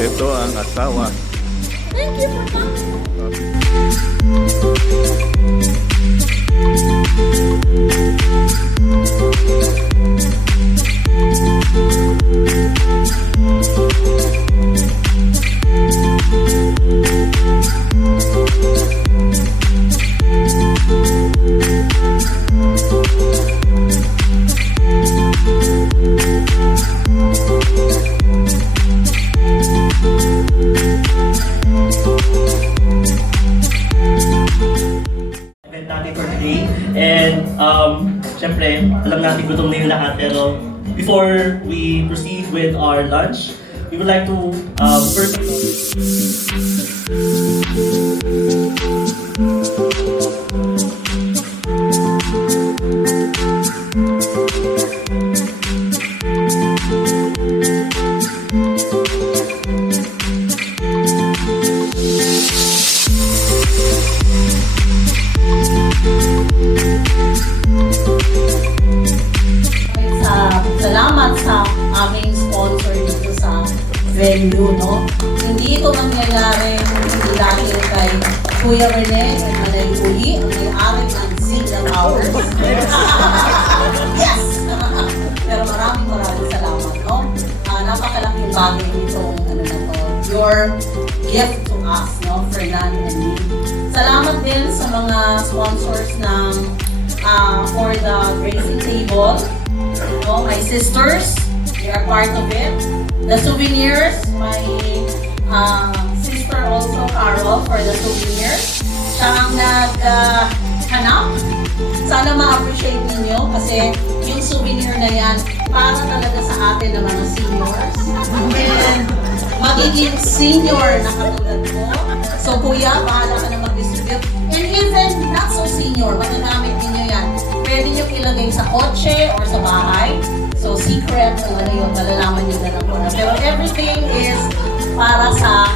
Ito ang asawa. Thank you for coming. Event natin for today. And syempre, alam natin gutom na yung lahat. Pero before we proceed with our lunch, we would like to first salamat sa aming sponsor dito sa venue, no? Hindi ito nangyayari hindi dahil kay Kuya Rene at Manay Uli, ang may-ari ng Signal Hours. Yes! Pero maraming salamat, no? Napakalaking bagay nitong ano na to, your gift to us, no? Fernan and me. Salamat din sa mga sponsors ng for the grazing table. Oh, my sisters, they are part of it. The souvenirs, my sister also, Carol, for the souvenirs. Siya ang naghanap. Sana ma-appreciate ninyo kasi yung souvenir na yan para talaga sa atin na mga seniors. And magiging senior na katulad ko. So kuya, bahala ka na mag-distribute. And even not so senior, magagamit ninyo yan. Pwede nyo ilagay sa kotse or sa bahay. So, secret, ano yun, malalaman nyo na lang muna. Pero everything is para sa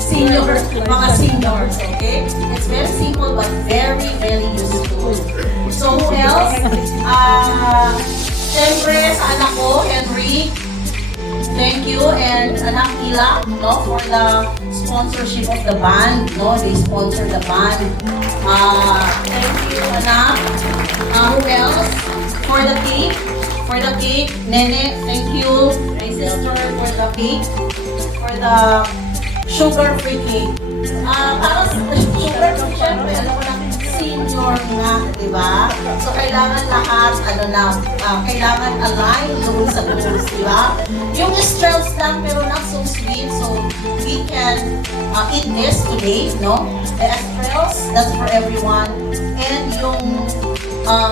seniors, mga seniors, okay? It's very simple but very, very useful. So, who else? Siyempre, sa anak ko, Henry, thank you, and anak Ila, no, for the sponsorship of the band, no, they sponsor the band. Thank you, anak. Who else? For the cake, Nene, thank you, my sister, for the cake, for the sugar-free cake. Para sa sugar-free, syempre, alam mo na, senior nga, di ba? So, kailangan lahat, kailangan align doon sa goals, di ba? Yung stress lang, pero not so sweet, so we can eat this today, no? The estrels, that's for everyone. And yung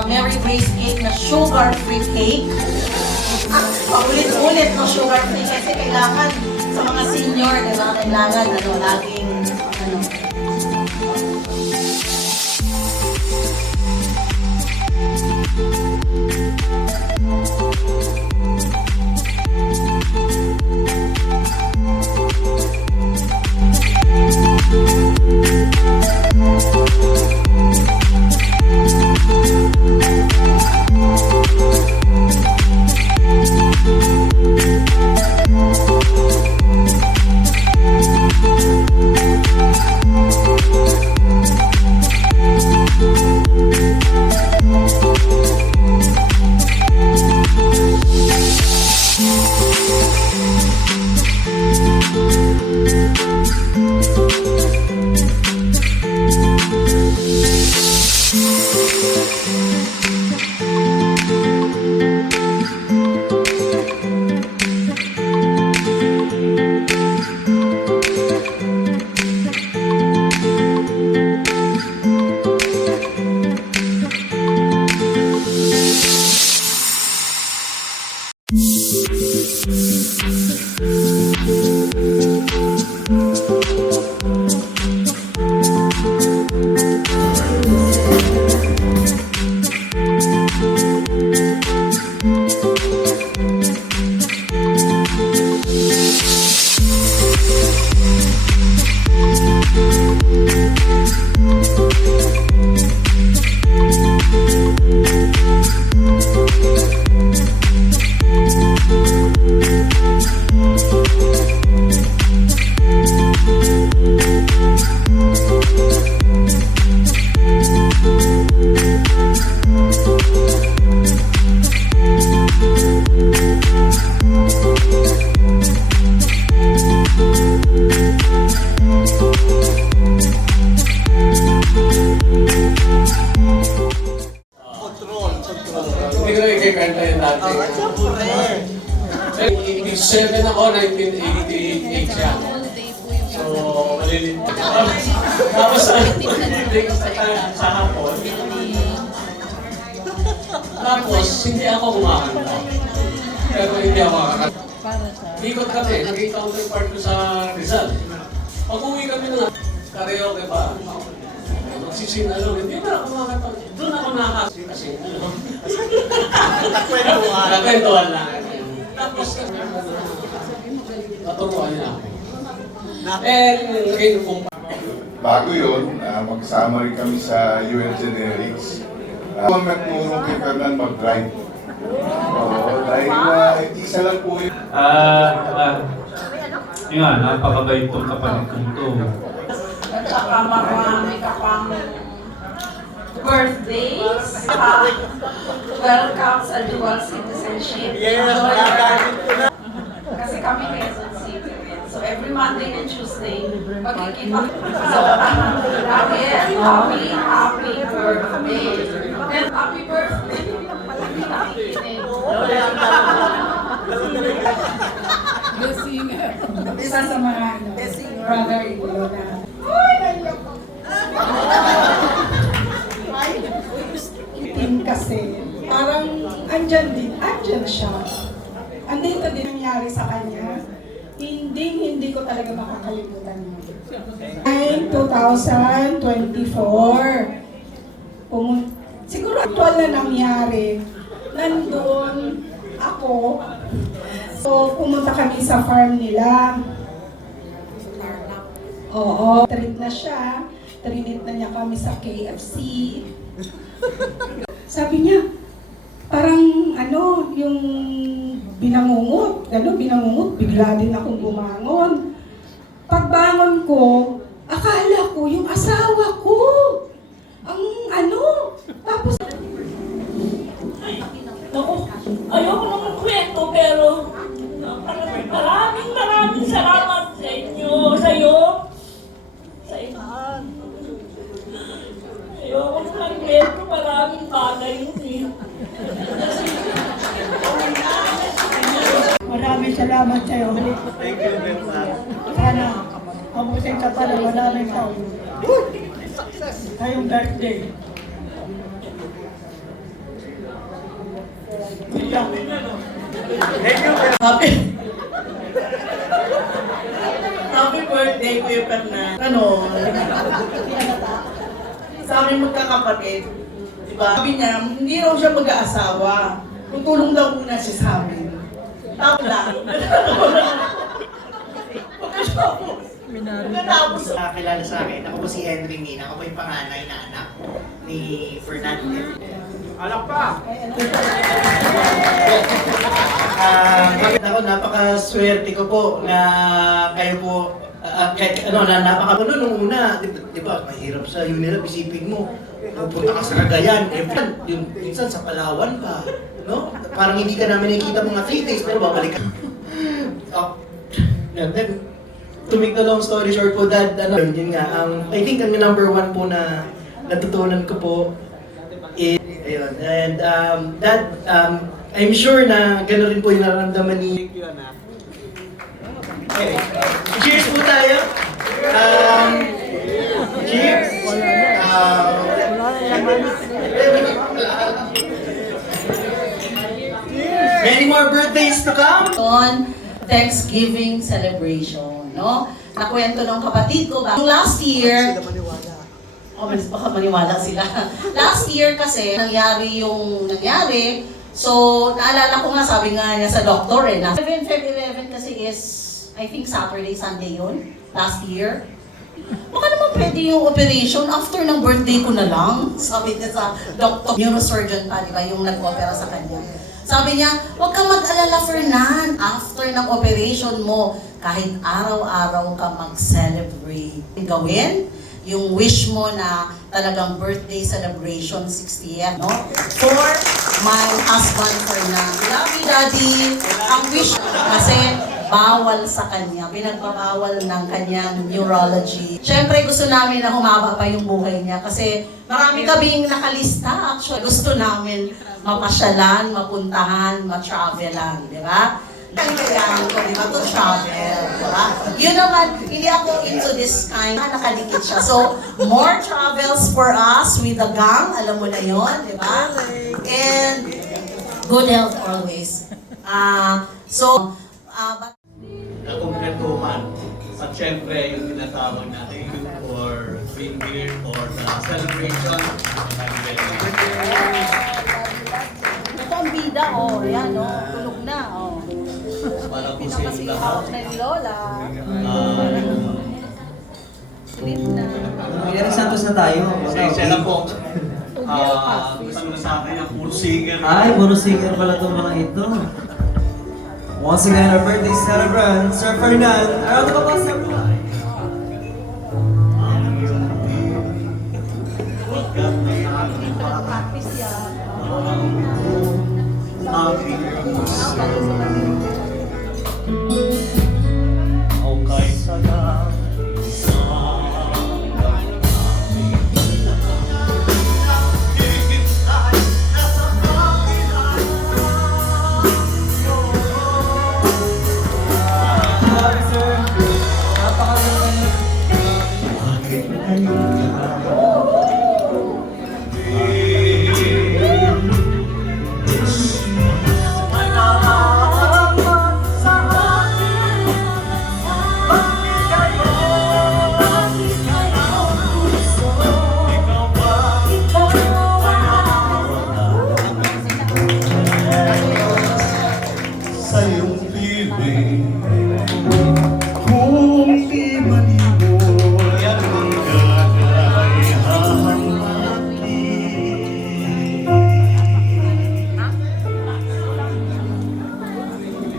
Mary Grace cake na sugar-free cake. Paulit-ulit no sugar-free kasi kailangan sa mga senior, di ba? Kailangan, laging, ko ikikwenta yung dati. 87 ako, 1988 siya. So, malilit. Tapos, sa hapon. Tapos, hindi ako kumakanta. Pero hindi ako kakanta. Ikot kami, naging counterpart ko sa Rizal. Pag-uwi kami na, karaoke pa. Magsisin, hindi na ako kumakanta. Doon ako nakakasing kasi. Nakwentuhan lang. Tapos, natutuan niya ako. Lagay ko Bago yun, magsama rin kami sa UL Generics. Nagturo kay Fernan mag-drive. Oo, dahil isa lang po yun. Yun nga, napakabait tong kapatid ko to. Nagkakamarami ka pang birthdays, welcome sa dual citizenship. Kasi kami Quezon City. So every Monday and Tuesday, magkikita. So, happy birthday. And happy birthday. Isa sa mga brother-in-law na. Itim kasi, parang andyan siya. Andito din nangyari sa kanya. Hindi ko talaga makakalimutan yun. 2024, siguro actual na nangyari, nandoon ako. So, pumunta kami sa farm nila. Oo, treat na siya. Trinit na niya kami sa KFC. Sabi niya, parang yung binangungot, bigla din akong bumangon. Pagbangon ko, akala ko yung asawa ko. Tapos Ayoko naman kwento, pero maraming salamat sa inyo, sa'yo. Sa inyo. Ayoko naman kwento, maraming bagay yun. maraming salamat sa'yo. Thank you, Beth. Sana, mabuting ka pala, maraming tao. Ngayong birthday. Happy birthday, Kuya Fernan. Sa aming magkakapatid, diba? Sabi niya, hindi raw siya mag-aasawa. Tutulong daw muna siya sa amin. Tapos lang. Pagkatapos. Kilala sa akin, ako po si Henry Min. Ako po yung panganay na anak ni Fernando. Alak pa! Ako, napakaswerte ko po na kayo po, nung una, di ba, mahirap sa Unilab, isipin mo, pupunta ka sa Cagayan, yung minsan sa Palawan pa, no? Parang hindi ka namin nakikita mga 3 days, pero babalik ka. Then, to make the long story short po, Dad, yun nga, I think ang number 1 po na natutunan ko po is, ayun, and Dad, I'm sure na gano'n rin po yung nararamdaman ni... Okay. Cheers po tayo! Cheers! Many more birthdays to come! On Thanksgiving celebration, no? Nakwento ng kapatid ko ba? Last year, baka maniwala sila. Last year kasi, nangyari. So, naalala ko nga, sabi nga niya sa doktor na February 11 kasi is, I think Saturday, Sunday yun, last year. Baka naman pwede yung operation after ng birthday ko na lang. Sabi niya sa doctor, neurosurgeon pa, di ba, yung nag-opera sa kanya. Sabi niya, huwag kang mag-alala, Fernan. After ng operation mo, kahit araw-araw ka mag-celebrate. Gawin yung wish mo na talagang birthday celebration, 60th, no? For my husband, Fernan. Love you, Daddy. Ang wish, kasi bawal sa kanya, pinagpapawal ng kanyang neurology. Siyempre, gusto namin na humaba pa yung buhay niya kasi marami kaming nakalista. Actually, gusto namin mapasyalan, mapuntahan, ma-travelan, di ba? Kailangan ko, di ba, to travel, di ba? Yun naman, hindi ako into this kind, nakadikit siya. So, more travels for us with the gang, alam mo na yun, di ba? And good health always. But Nakumpletuhan. At syempre, yung tinatawag natin for being here for the celebration. ito ang bida, oh, yan, oh, tulog na, oh. Para po sa inyo lahat. na ni Lola. Sleep na. Eric Santos na tayo. Pasensya na po. Gusto na sa akin ang puro singer. Ay, puro singer pala itong mga ito. Once again, our birthday celebrant, Sir Fernan. A round of applause, everyone. Okay, sagang Sa iyong piling, kung di malimoy ang kakayahang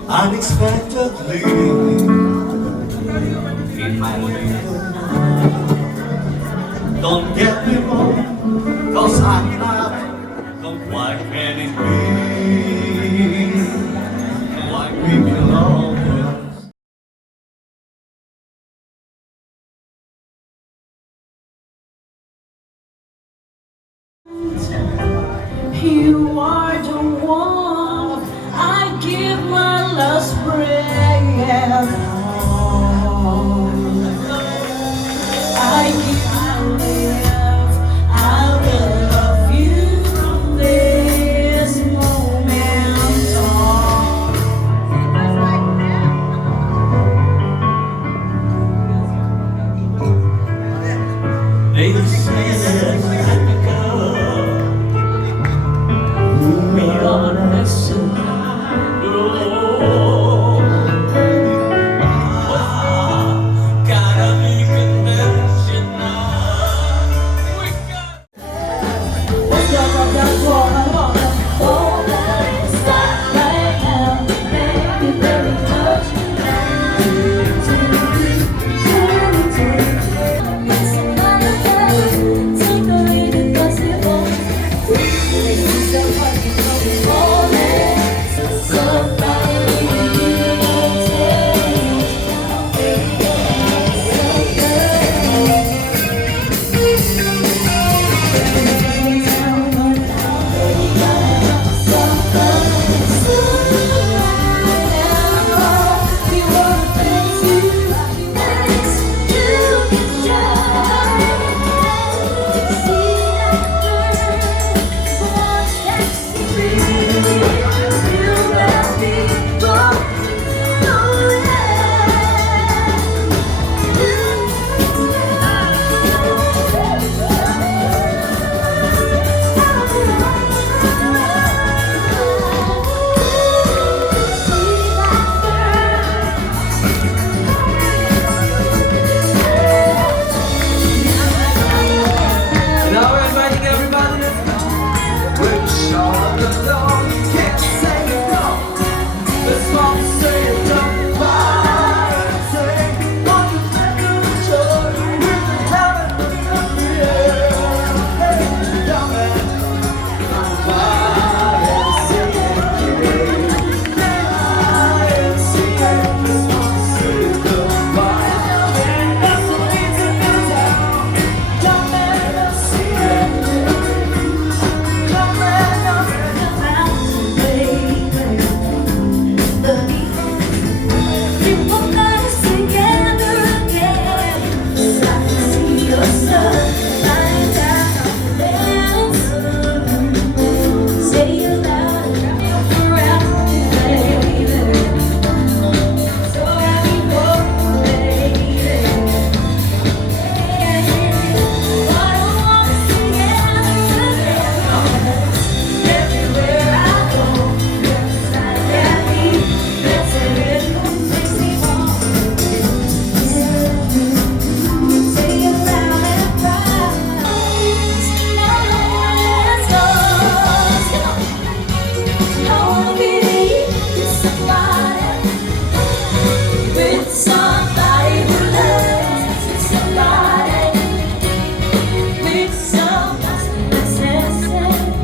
unexpectedly in my window. Don't get me wrong, 'cause I'm not. Why can't it be like we belong? You are the one I give my last breath on. I give my life, I will love you from this I wanna be with somebody who loves, with somebody, with somebody that says,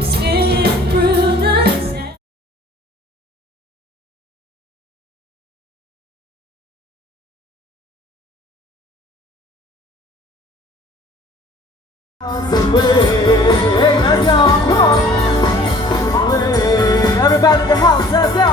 spinning through the sand. Everybody in the house, let's go!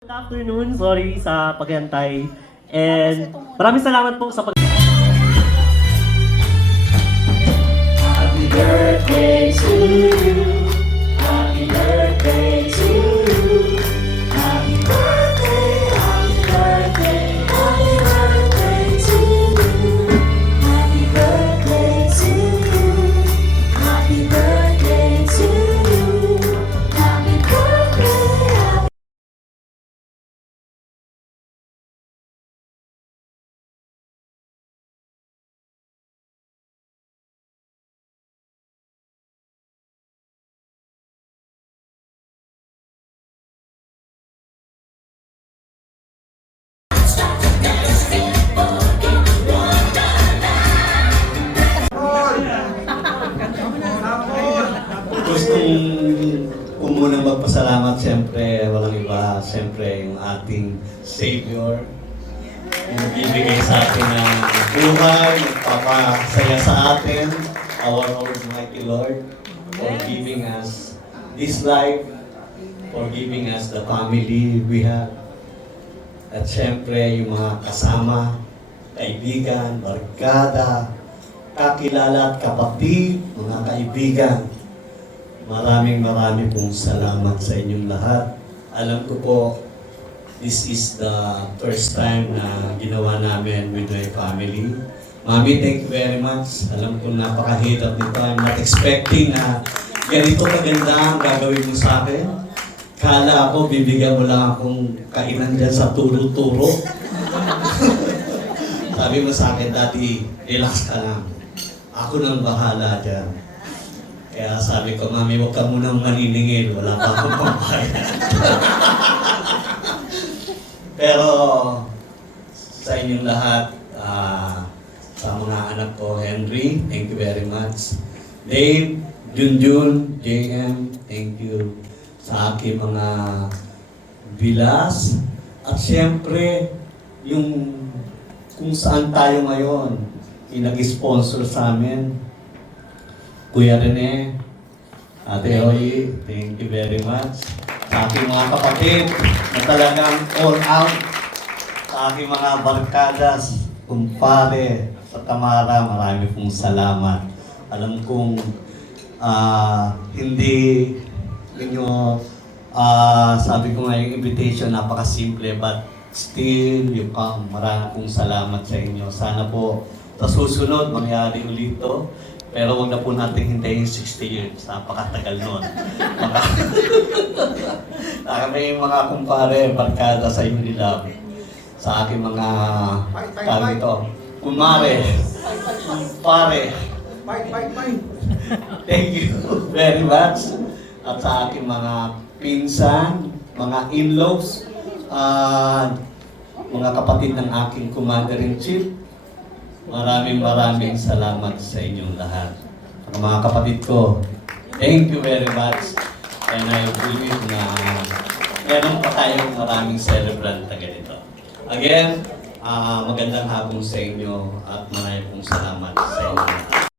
Good afternoon, sorry sa paghintay. And maraming salamat po sa Happy birthday to you. Happy birthday to you. Happy birthday, happy birthday, happy birthday to you. Happy birthday to you. Happy birthday to you. Happy birthday, happy Gustong ko munang magpasalamat siyempre, walang iba, siyempre yung ating Savior. Yung bibigay sa atin ng buhay, nagpapasaya sa atin, our Almighty Lord, for giving us this life, for giving us the family we have. At siyempre yung mga kasama, kaibigan, barkada, kakilala at kapatid, mga kaibigan. Maraming pong salamat sa inyong lahat. Alam ko po, this is the first time na ginawa namin with my family. Mami, thank you very much. Alam ko napakahirap nito. I'm not expecting na ganito kaganda ang gagawin mo sa akin. Kala ako, bibigyan mo lang akong kainan dyan sa turo-turo. Sabi mo sa akin, Daddy, relax ka lang. Ako nang bahala dyan. Kaya sabi ko, Mami, huwag ka munang maniningil. Wala pa akong pambayad. Pero sa inyong lahat, sa mga anak ko, Henry, thank you very much. Dave, Junjun, JM, thank you. Sa aking mga bilas. At siyempre, yung kung saan tayo ngayon, yung nag-sponsor sa amin, Kuya Rene, Ate Oy, thank you very much. Sa aking mga kapatid na talagang all out. Sa aking mga barkadas, kumpare, sa Tamara, marami pong salamat. Alam kong hindi ninyo, sabi ko nga yung invitation, napakasimple, but still, you come. Marami pong salamat sa inyo. Sana po, sa susunod, mangyari ulit to. Pero huwag na po natin hintayin 60 years. Napakatagal nun. May mga kumpare, barkada sa Unilab. Sa aking mga, tawag ito, kumare, kumpare. Thank you very much. At sa aking mga pinsan, mga in-laws, mga kapatid ng aking commander-in-chief, maraming salamat sa inyong lahat. Mga kapatid ko, thank you very much. And I believe na meron pa tayong maraming celebrant na ganito. Again, magandang hapon sa inyo at maraming salamat sa inyo.